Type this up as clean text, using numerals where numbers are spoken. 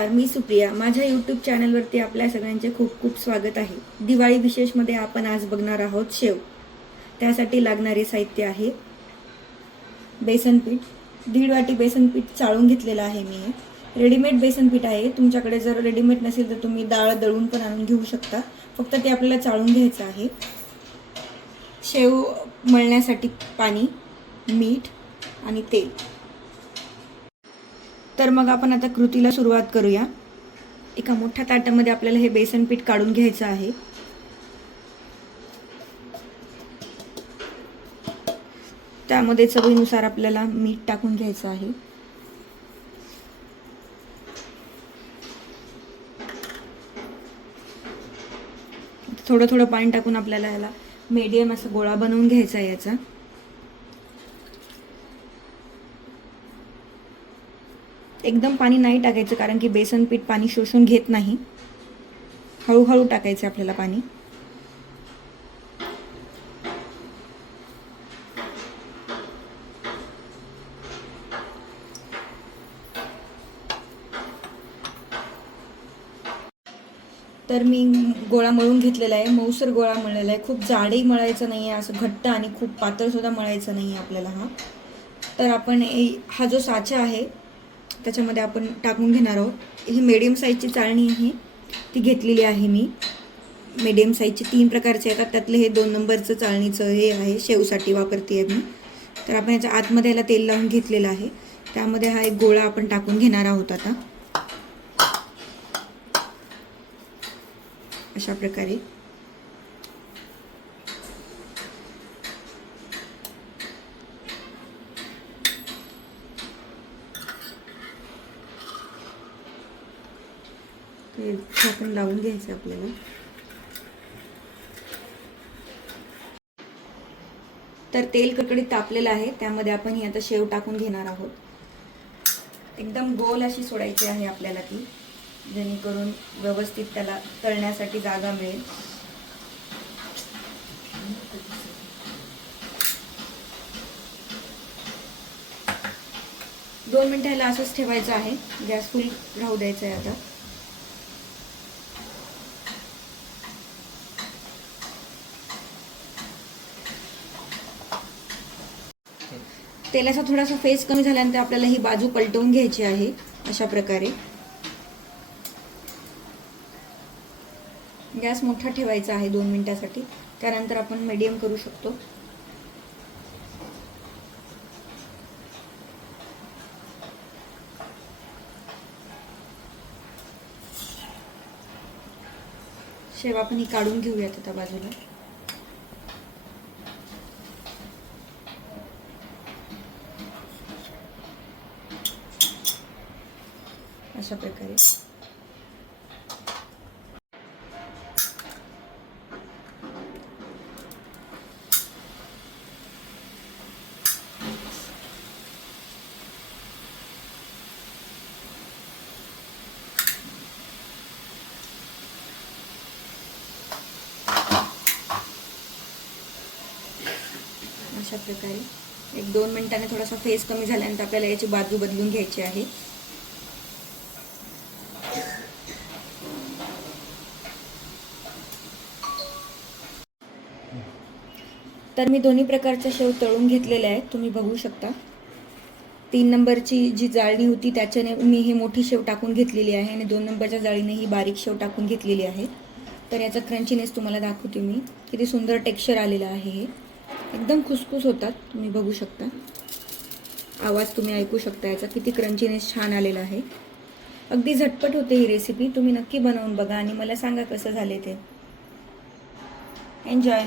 नमस्कार, मी सुप्रिया. माझ्या यूट्यूब चॅनलवरती आपल्या सगळ्यांचे खूप खूप स्वागत आहे. दिवाळी विशेषमध्ये आपण आज बघणार आहोत शेव. त्यासाठी लागणारे साहित्य आहे बेसन पीठ. 1.5 वाटी बेसन पीठ चाळून घेतलेलं आहे मी. रेडीमेड बेसन पीठ आहे. तुमच्याकडे जर रेडीमेड नसेल तर तुम्ही डाळ दळून पण आणून घेऊ शकता. फक्त ते आपल्याला चाळून घ्यायचं आहे. शेव मळण्यासाठी पाणी, मीठ आणि तेल. तर मग आपण आता कृतीला सुरुवात करूया. एका मोठ्या ताटामध्ये आपल्याला हे बेसन पीठ काढून घ्यायचं आहे. त्यामध्ये चवीनुसार आपल्याला मीठ टाकून घ्यायचं आहे. थोडं थोडं पाणी टाकून आपल्याला याला मीडियम असा गोळा बनवून घ्यायचा आहे याचा. एकदम पाणी नाही टाकायचं कारण की बेसन पीठ पाणी शोषून घेत नाही. हळूहळू टाकायचं आपल्याला पाणी. तर मी गोळा मळून घेतलेला आहे. मऊसर गोळा मळलेला आहे. खूप जाडही मळायचं नाही आहे, असं घट्ट आणि खूप पातळसुद्धा मळायचं नाही आहे आपल्याला हा. तर आपण हा जो साचा आहे त्याच्यामध्ये आपण टाकून घेणार आहोत. ही मीडियम साईजची चाळणी आहे, ती घेतलेली आहे मी. मीडियम साईजची 3 प्रकारचे येतात, त्यातले हे 2 नंबरचं चाळणीचं हे आहे, शेवसाठी वापरते आहे मी. तर आपण याच्या आतमध्ये याला तेल लावून घेतलेलं आहे. त्यामध्ये हा एक गोळा आपण टाकून घेणार आहोत आता, अशा प्रकारे. झाकण लावून घ्यायचं आपल्याला. तर तेल कडकडीत तापलेलं आहे, त्यामध्ये आपण ही आता शेव टाकून घेणार आहोत. एकदम गोल अशी सोडायची आहे आपल्याला ती, जेणेकरून व्यवस्थित त्याला तळण्यासाठी जागा मिळेल. दोन मिनिटं ह्याला असंच ठेवायचं आहे. गॅस फुल राहू द्यायचा आहे आता. तेलाचा थोडासा फेस कमी झाल्यानंतर आपल्याला ही बाजू पलटवून घ्यायची आहे, अशा प्रकारे. गॅस मोठा ठेवायचा आहे 2 मिनिटासाठी, त्यानंतर आपण मीडियम करू शकतो. शेव आपण ही काढून घेऊयात आता बाजूला. अशा प्रकारे. अशा प्रकारे 1-2 मिनिटांनी थोडासा फेस कमी झाल्यानंतर आपल्याला याची बाजू बदलून घ्यायची आहे. तर मी दोन्ही प्रकारच्या शेव तळून घेतलेल्या आहेत, तुम्ही बघू शकता. 3 नंबरची जी जाळणी होती त्याच्याने मी ही मोठी शेव टाकून घेतलेली आहे आणि 2 नंबरच्या जाळीने ही बारीक शेव टाकून घेतलेली आहे. तर याचा क्रंचीनेस तुम्हाला दाखवते मी. किती सुंदर टेक्स्चर आलेलं आहे हे. एकदम खुसखुस होतात, तुम्ही बघू शकता. आवाज तुम्ही ऐकू शकता याचा. किती क्रंचीनेस छान आलेला आहे. अगदी झटपट होते ही रेसिपी. तुम्ही नक्की बनवून बघा आणि मला सांगा कसं झाले ते. एन्जॉय.